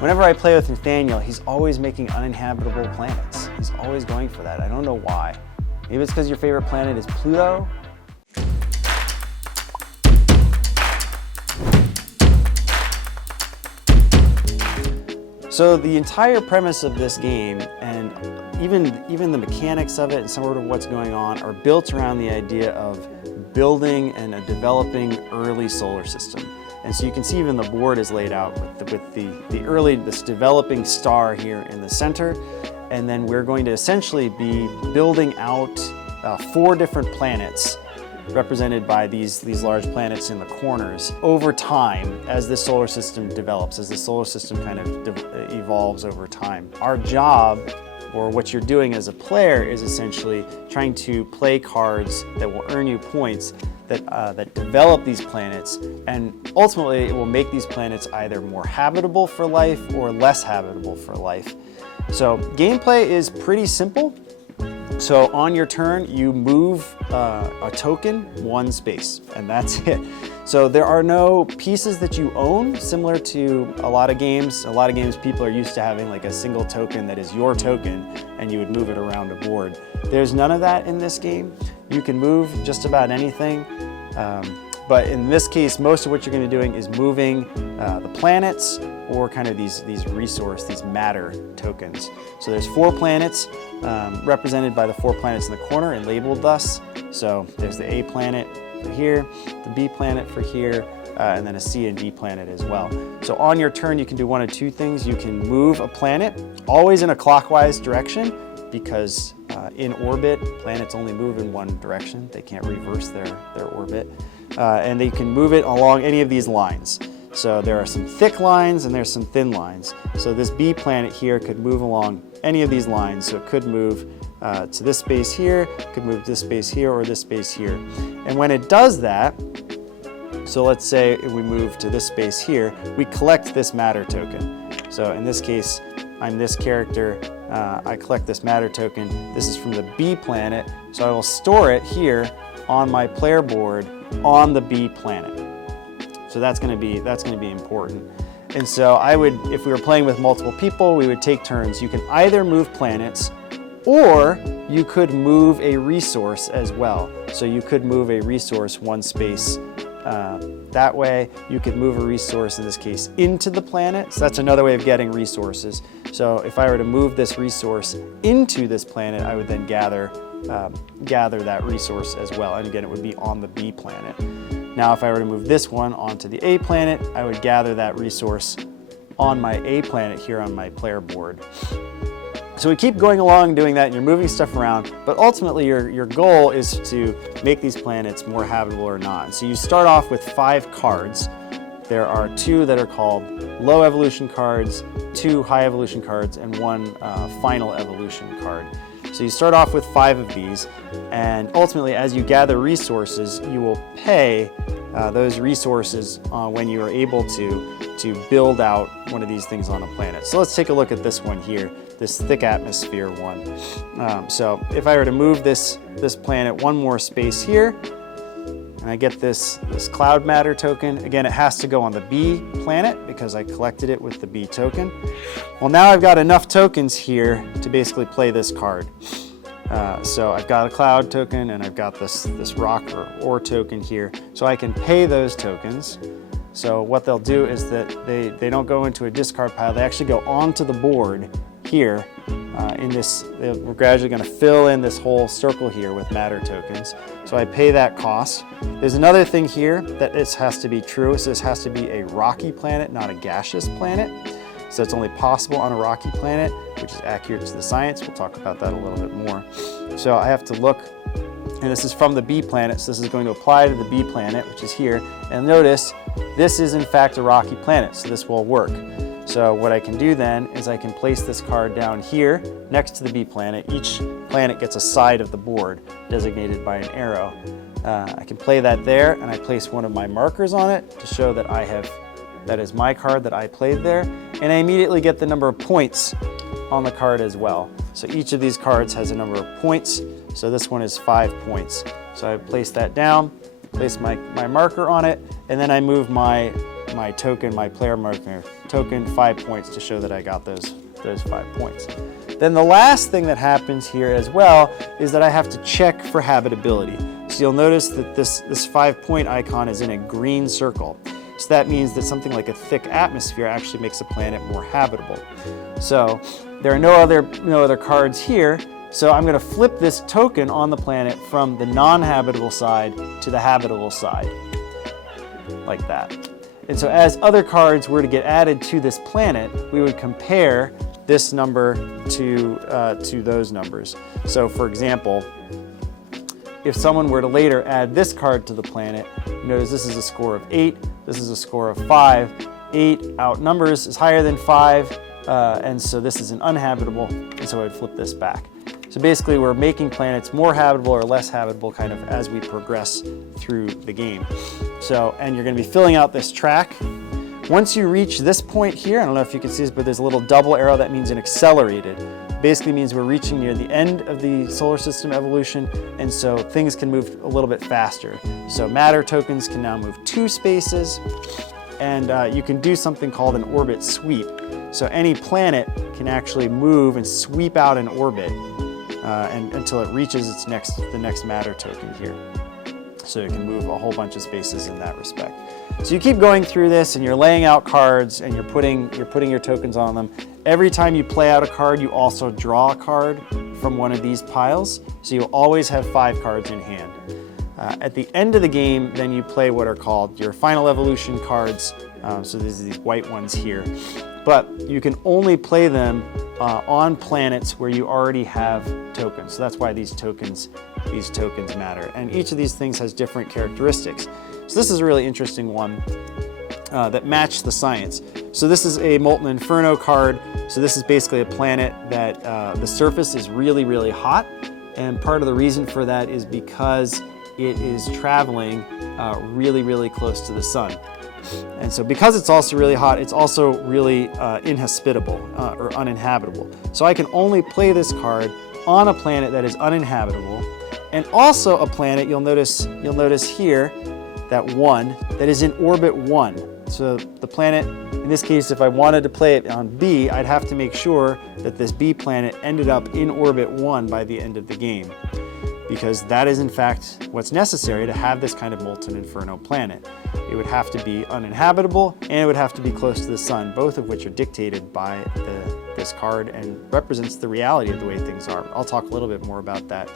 Whenever I play with Nathaniel, he's always making uninhabitable planets. He's always going for that. I don't know why. Maybe it's because your favorite planet is Pluto? So the entire premise of this game, and even the mechanics of it and sort of what's going on, are built around the idea of building and a developing early solar system. And so you can see even the board is laid out with this developing star here in the center. And then we're going to essentially be building out 4 different planets represented by these large planets in the corners over time as the solar system develops, as the solar system kind of evolves over time. Our job, or what you're doing as a player, is essentially trying to play cards that will earn you points that develop these planets, and ultimately it will make these planets either more habitable for life or less habitable for life. So gameplay is pretty simple. So on your turn, you move a token 1 space, and that's it. So there are no pieces that you own, similar to a lot of games. A lot of games people are used to having like a single token that is your token, and you would move it around a board. There's none of that in this game. You can move just about anything. But in this case, most of what you're going to be doing is moving the planets, or kind of these matter tokens. So there's 4 planets represented by the 4 planets in the corner and labeled thus. So there's the A planet for here, the B planet for here, and then a C and D planet as well. So on your turn, you can do one of 2 things. You can move a planet, always in a clockwise direction, because in orbit, planets only move in one direction. They can't reverse their orbit. And they can move it along any of these lines. So there are some thick lines and there's some thin lines. So this B planet here could move along any of these lines. So it could move to this space here, could move to this space here, or this space here. And when it does that, so let's say we move to this space here, we collect this matter token. So in this case, I'm this character, I collect this matter token. This is from the B planet, so I will store it here on my player board on the B planet. So that's going to be important. And so if we were playing with multiple people, we would take turns. You can either move planets, or you could move a resource as well. So you could move a resource 1 space that way. You could move a resource, in this case, into the planet. So that's another way of getting resources. So if I were to move this resource into this planet, I would then gather that resource as well. And again, it would be on the B planet. Now, if I were to move this one onto the A planet, I would gather that resource on my A planet here on my player board. So we keep going along doing that, and you're moving stuff around, but ultimately your goal is to make these planets more habitable or not. So you start off with 5 cards. There are 2 that are called low evolution cards, 2 high evolution cards, and 1 final evolution card. So you start off with 5 of these, and ultimately as you gather resources, you will pay those resources when you are able to build out one of these things on a planet. So let's take a look at this one here, this thick atmosphere one. So if I were to move this planet 1 more space here, and I get this cloud matter token. Again, it has to go on the B planet because I collected it with the B token. Well, now I've got enough tokens here to basically play this card. So I've got a cloud token and I've got this rock or ore token here. So I can pay those tokens. So what they'll do is that they don't go into a discard pile. They actually go onto the board here. We're gradually going to fill in this whole circle here with matter tokens. So I pay that cost. There's another thing here that this has to be true. So this has to be a rocky planet, not a gaseous planet. So it's only possible on a rocky planet, which is accurate to the science. We'll talk about that a little bit more. So I have to look, and this is from the B planet. So this is going to apply to the B planet, which is here. And notice this is in fact a rocky planet, so this will work. So what I can do then is I can place this card down here next to the B planet. Each planet gets a side of the board designated by an arrow. I can play that there, and I place one of my markers on it to show that that is my card that I played there, and I immediately get the number of points on the card as well. So each of these cards has a number of points. So this one is 5 points. So I place that down, place my marker on it, and then I move my token, my player marker token, 5 points to show that I got those 5 points. Then the last thing that happens here as well is that I have to check for habitability. So you'll notice that this 5-point icon is in a green circle. So that means that something like a thick atmosphere actually makes a planet more habitable. So there are no other cards here. So I'm going to flip this token on the planet from the non-habitable side to the habitable side, like that. And so as other cards were to get added to this planet, we would compare this number to those numbers. So for example, if someone were to later add this card to the planet, notice this is a score of 8, this is a score of 5. 8 outnumbers is higher than 5, and so this is an uninhabitable, and so I'd flip this back. So basically we're making planets more habitable or less habitable kind of as we progress through the game. So, and you're going to be filling out this track. Once you reach this point here, I don't know if you can see this, but there's a little double arrow that means an accelerated. Basically means we're reaching near the end of the solar system evolution, and so things can move a little bit faster. So matter tokens can now move 2 spaces, and you can do something called an orbit sweep. So any planet can actually move and sweep out an orbit until it reaches the next matter token here. So it can move a whole bunch of spaces in that respect. So you keep going through this, and you're laying out cards, and you're putting your tokens on them. Every time you play out a card, you also draw a card from one of these piles. So you'll always have 5 cards in hand. At the end of the game, then you play what are called your final evolution cards. So these are these white ones here. But you can only play them on planets where you already have tokens. So that's why these tokens matter. And each of these things has different characteristics. So this is a really interesting one that matched the science. So this is a Molten Inferno card. So this is basically a planet that the surface is really, really hot. And part of the reason for that is because it is traveling really, really close to the sun. And so because it's also really hot, it's also really inhospitable or uninhabitable. So I can only play this card on a planet that is uninhabitable, and also a planet, you'll notice here, that 1, that is in orbit 1. So the planet, in this case, if I wanted to play it on B, I'd have to make sure that this B planet ended up in orbit 1 by the end of the game, because that is in fact what's necessary to have this kind of Molten Inferno planet. It would have to be uninhabitable, and it would have to be close to the sun, both of which are dictated by this card and represents the reality of the way things are. I'll talk a little bit more about that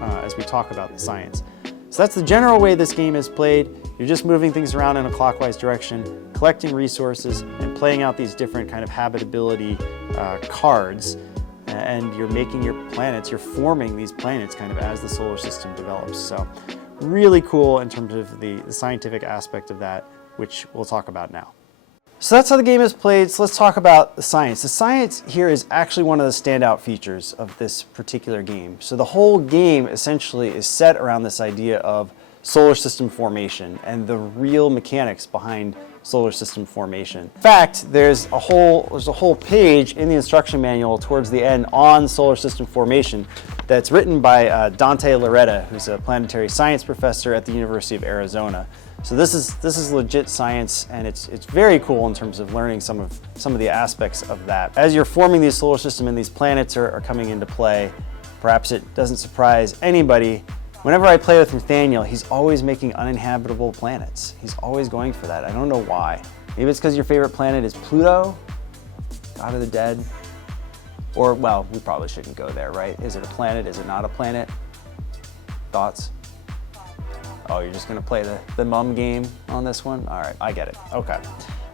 as we talk about the science. So that's the general way this game is played. You're just moving things around in a clockwise direction, collecting resources, and playing out these different kind of habitability cards. And you're making your planets, you're forming these planets kind of as the solar system develops. So really cool in terms of the scientific aspect of that, which we'll talk about now. So that's how the game is played. So let's talk about the science. The science here is actually one of the standout features of this particular game. So the whole game essentially is set around this idea of solar system formation and the real mechanics behind solar system formation. In fact, there's a whole page in the instruction manual towards the end on solar system formation that's written by Dante Loretta, who's a planetary science professor at the University of Arizona. So this is legit science, and it's very cool in terms of learning some of the aspects of that. As you're forming these solar system and these planets are coming into play, perhaps it doesn't surprise anybody. Whenever I play with Nathaniel, he's always making uninhabitable planets. He's always going for that. I don't know why. Maybe it's because your favorite planet is Pluto, God of the Dead. Or, well, we probably shouldn't go there, right? Is it a planet? Is it not a planet? Thoughts? Oh, you're just gonna play the mum game on this one? All right, I get it, okay.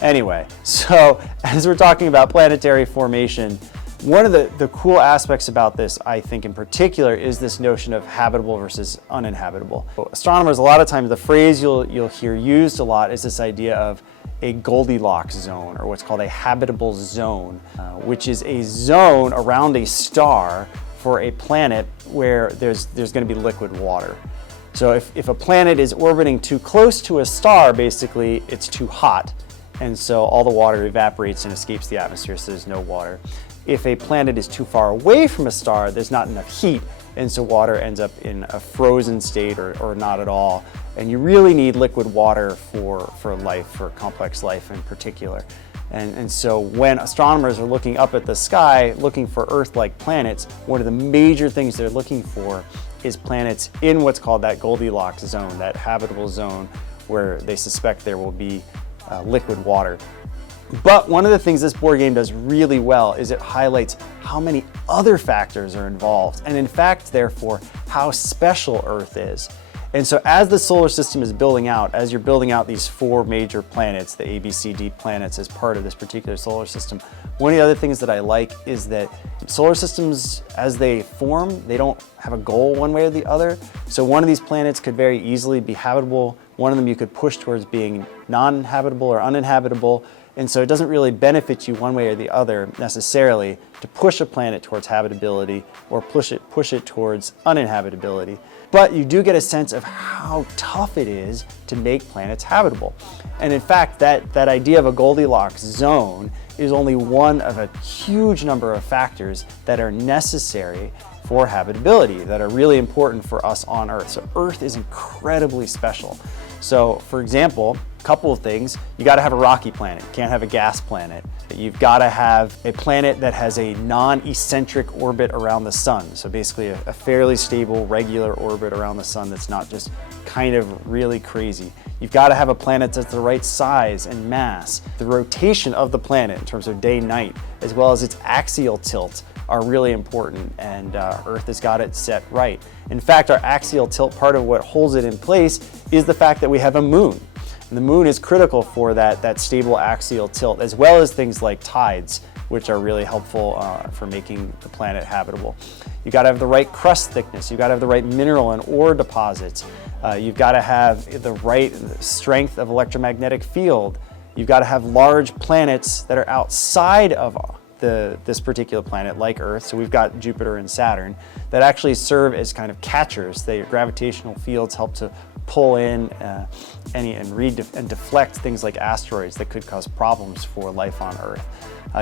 Anyway, so as we're talking about planetary formation, one of the cool aspects about this, I think in particular, is this notion of habitable versus uninhabitable. Astronomers, a lot of times, the phrase you'll hear used a lot is this idea of a Goldilocks zone, or what's called a habitable zone, which is a zone around a star for a planet where there's going to be liquid water. So if a planet is orbiting too close to a star, basically it's too hot. and so all the water evaporates and escapes the atmosphere, so there's no water. If a planet is too far away from a star, there's not enough heat, and so water ends up in a frozen state or not at all. And you really need liquid water for life, for complex life in particular. And so when astronomers are looking up at the sky, looking for Earth-like planets, one of the major things they're looking for is planets in what's called that Goldilocks zone, that habitable zone where they suspect there will be liquid water. But one of the things this board game does really well is it highlights how many other factors are involved, and in fact, therefore, how special Earth is. And so as the solar system is building out, as you're building out these 4 major planets, the A, B, C, D planets as part of this particular solar system, one of the other things that I like is that solar systems, as they form, they don't have a goal one way or the other. So one of these planets could very easily be habitable. One of them you could push towards being non-habitable or uninhabitable. And so it doesn't really benefit you one way or the other necessarily to push a planet towards habitability or push it towards uninhabitability. But you do get a sense of how tough it is to make planets habitable. And in fact, that idea of a Goldilocks zone is only one of a huge number of factors that are necessary for habitability, that are really important for us on Earth. So Earth is incredibly special. So for example, a couple of things, you gotta have a rocky planet, you can't have a gas planet. You've gotta have a planet that has a non-eccentric orbit around the sun. So basically a fairly stable, regular orbit around the sun that's not just kind of really crazy. You've gotta have a planet that's the right size and mass. The rotation of the planet in terms of day-night, as well as its axial tilt, are really important, and Earth has got it set right. In fact, our axial tilt, part of what holds it in place is the fact that we have a moon. And the moon is critical for that stable axial tilt, as well as things like tides, which are really helpful for making the planet habitable. You've got to have the right crust thickness, you've got to have the right mineral and ore deposits, you've got to have the right strength of electromagnetic field, you've got to have large planets that are outside of this particular planet, like Earth. So we've got Jupiter and Saturn that actually serve as kind of catchers. Their gravitational fields help to pull in and deflect things like asteroids that could cause problems for life on Earth.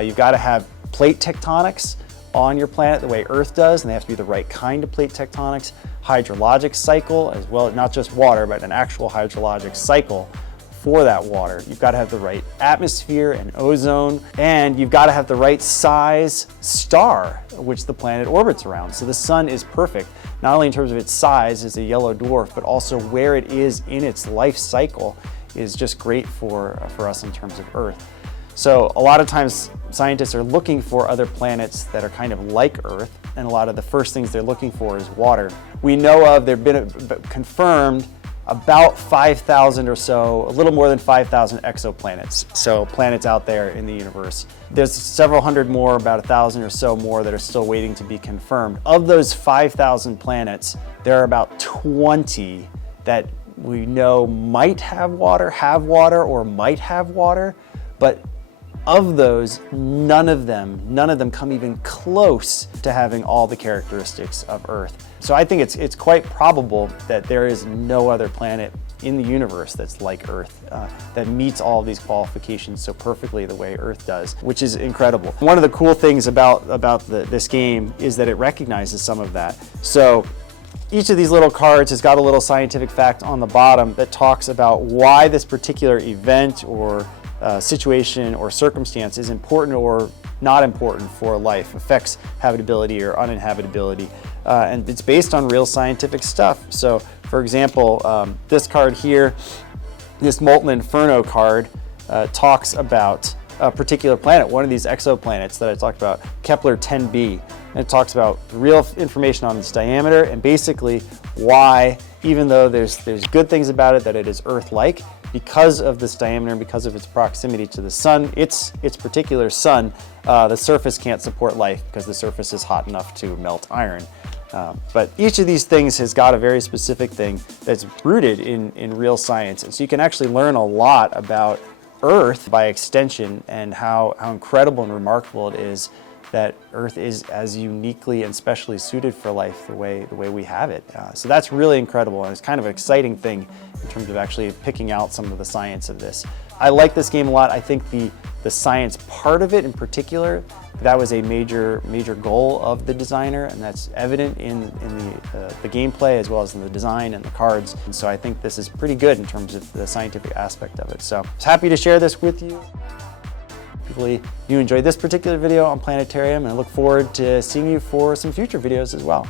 You've got to have plate tectonics on your planet the way Earth does, and they have to be the right kind of plate tectonics. Hydrologic cycle as well, not just water, but an actual hydrologic cycle for that water. You've got to have the right atmosphere and ozone, and you've got to have the right size star which the planet orbits around. So the sun is perfect, not only in terms of its size as a yellow dwarf, but also where it is in its life cycle is just great for us in terms of Earth. So a lot of times scientists are looking for other planets that are kind of like Earth, and a lot of the first things they're looking for is water. We know of, there have been confirmed about 5,000 or so, a little more than 5,000 exoplanets, so planets out there in the universe. There's several hundred more, about 1,000 or so more that are still waiting to be confirmed. Of those 5,000 planets, there are about 20 that we know might have water, or might have water, but of those, none of them come even close to having all the characteristics of Earth. So I think it's quite probable that there is no other planet in the universe that's like Earth, that meets all of these qualifications so perfectly the way Earth does, which is incredible. One of the cool things about this game is that it recognizes some of that. So each of these little cards has got a little scientific fact on the bottom that talks about why this particular event or situation or circumstance is important or not important for life, affects habitability or uninhabitability. And it's based on real scientific stuff. So for example, this card here, this Molten Inferno card, talks about a particular planet, one of these exoplanets that I talked about, Kepler 10b. And it talks about real information on its diameter and basically why, even though there's good things about it, that it is Earth-like, because of this diameter and because of its proximity to the sun, its particular sun, the surface can't support life because the surface is hot enough to melt iron. But each of these things has got a very specific thing that's rooted in real science. And so you can actually learn a lot about Earth by extension and how incredible and remarkable it is that Earth is as uniquely and specially suited for life the way we have it. So that's really incredible, and it's kind of an exciting thing in terms of actually picking out some of the science of this. I like this game a lot. I think the science part of it in particular, that was a major goal of the designer, and that's evident in the gameplay as well as in the design and the cards. And so I think this is pretty good in terms of the scientific aspect of it. So I was happy to share this with you. Hopefully you enjoyed this particular video on Planetarium, and I look forward to seeing you for some future videos as well.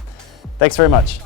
Thanks very much.